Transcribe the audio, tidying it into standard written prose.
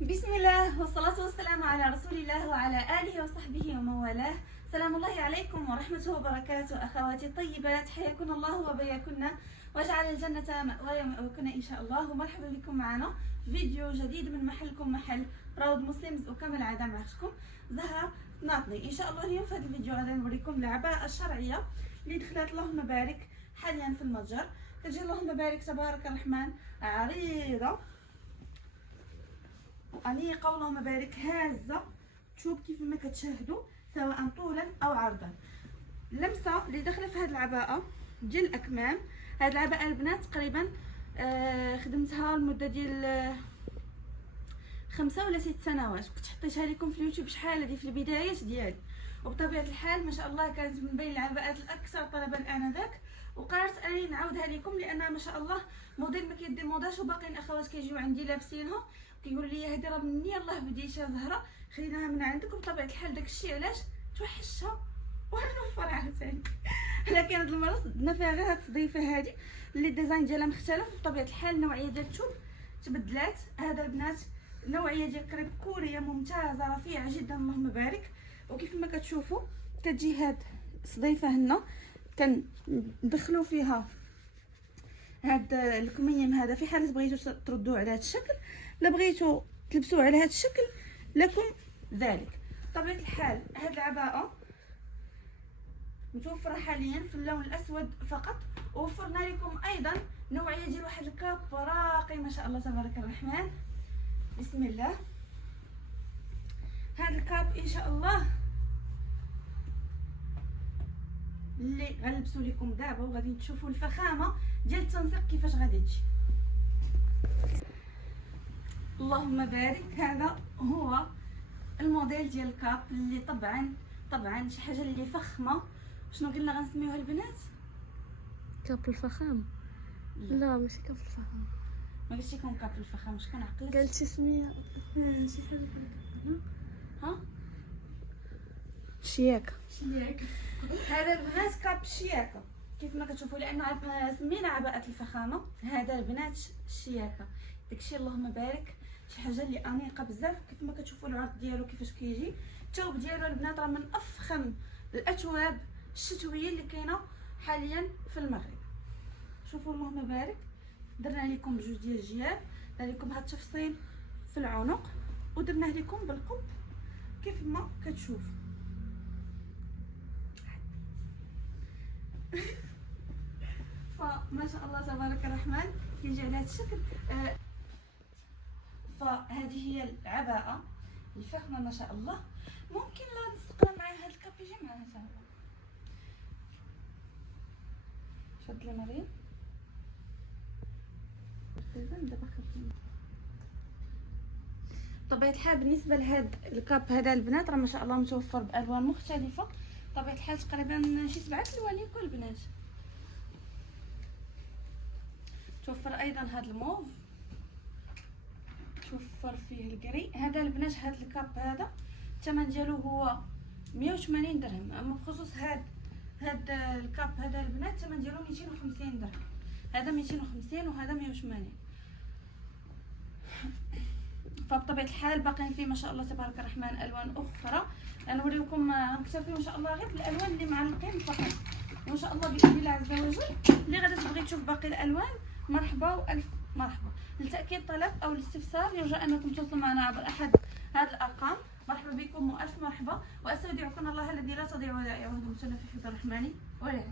بسم الله والصلاة والسلام على رسول الله وعلى آله وصحبه ومن والاه. سلام الله عليكم ورحمته وبركاته أخواتي الطيبات، حياكن الله وبياكن واجعل الجنة مأواي ومأواكن إن شاء الله. ومرحبا بكم معنا في فيديو جديد من محلكم محل براود مسلمز، وكما العادة معكم زهرة ناطلي. إن شاء الله اليوم في هذا الفيديو غادي نوريكم العباءة الشرعية اللي دخلت اللهم بارك حاليا في المتجر. كتجي اللهم بارك تبارك الرحمن عريضة وأنيقة اللهم بارك هازة، تشوف كيف ما كتشاهدوا سواء طولا أو عرضا. اللمسة اللي داخله في هذه العباءة ديال الأكمام، هذه العباءة البنات تقريبا خدمتها لمدة ديال 5 ولا 6 سنوات، كنت حطيتها لكم في اليوتيوب شحال هذه في البدايات ديالي، وبطبيعة الحال ما شاء الله كانت من بين العباءات الأكثر طلبا آنذاك، وقررت انني نعاودها لكم لانها ما شاء الله موديل ما كيدير موضاش، وباقي الاخوات كيجيو عندي لابسينها كيقول لي هذه راه مني يلاه بديتي يا زهره خليناها من عندك. وبطبيعه الحال داكشي علاش توحشتها ونوفر عاوتاني، لكن هاد المره صدنا فيها غير هاد التضيفه هادي اللي الديزاين ديالها مختلف. بطبيعه الحال النوعيه ديال الثوب تبدلات. هذا البنات نوعيه ديال كريب كوريه ممتازه رفيعه جدا اللهم بارك، وكيف ما كتشوفوا كتجي هاد الصديفه هنا كندخلوا فيها هاد الكميم هذا في حاله بغيتو تردوه على هذا الشكل، لا بغيتو تلبسوه على هذا الشكل لكم ذلك. بطبيعه الحال هاد العباءه متوفره حاليا في اللون الاسود فقط، ووفرنا لكم ايضا نوعيه ديال واحد الكاب راقي ما شاء الله تبارك الرحمن. بسم الله، هذا الكاب ان شاء الله اللي غنلبسو لكم دابا، وغادي تشوفوا الفخامه ديال التنسيق كيفاش غادي تجي. اللهم بارك، هذا هو الموديل ديال الكاب اللي طبعا شي حاجه اللي فخمه. شنو قلنا غنسميوها البنات؟ كاب الفخام؟ لا ماشي كاب الفخام. ما قلتش لكم كاب الفخام؟ شكون عقلت؟ قالتي سميه شي حاجه ها شياكه. هذا البنات كاب شياكه كيف ما كتشوفوا، لانه سمينا عباءه الفخامه. هذا البنات الشياكه داكشي اللهم بارك، شي حاجه اللي انيقه بزاف. كيف ما كتشوفوا العرض ديالو كيفاش كيجي، الثوب ديالو البنات راه من افخم الاثواب الشتويه اللي كاينه حاليا في المغرب. شوفوا اللهم بارك، درنا لكم بجوج ديال الجياب، درنا لكم هذا التفصيل في العنق، ودرناه لكم بالقب كيف ما كتشوفوا. فما شاء الله تبارك الرحمن كيجي على هذا الشكل. فهذه هي العباءه الفخمه ما شاء الله. ممكن لا نستقل معايا هذا الكاب يجي معنا حتى هو. شد لي مريم دابا بطبيعه الحال بالنسبه لهذا الكاب هذا البنات راه ما شاء الله متوفر بالوان مختلفه. بطبيعه الحال تقريبا شي 7 الوان ياك البنات. توفر ايضا هذا الموف، توفر فيه الكري. هذا البنات هذا الكاب هذا الثمن ديالو هو 180 درهم، اما بخصوص هذا الكاب هذا البنات الثمن ديالو 250 درهم. هذا 250 وهذا 180. فبطبيعه الحال باقيين فيه ما شاء الله تبارك الرحمن الوان اخرى. غنوريكم نكتفيو ان شاء الله غير بالالوان اللي معلقين فقط، وان شاء الله باذن الله عز وجل اللي غادي تبغي تشوف باقي الالوان مرحبا والف مرحبا. لتاكيد طلب او الاستفسار يرجى انكم تواصلوا معنا عبر احد هذه الارقام. مرحبا بكم والف مرحبا، واستودعكم الله الذي لا تضيع ودائعه، دمتم في حفظ الرحمن ورعايته.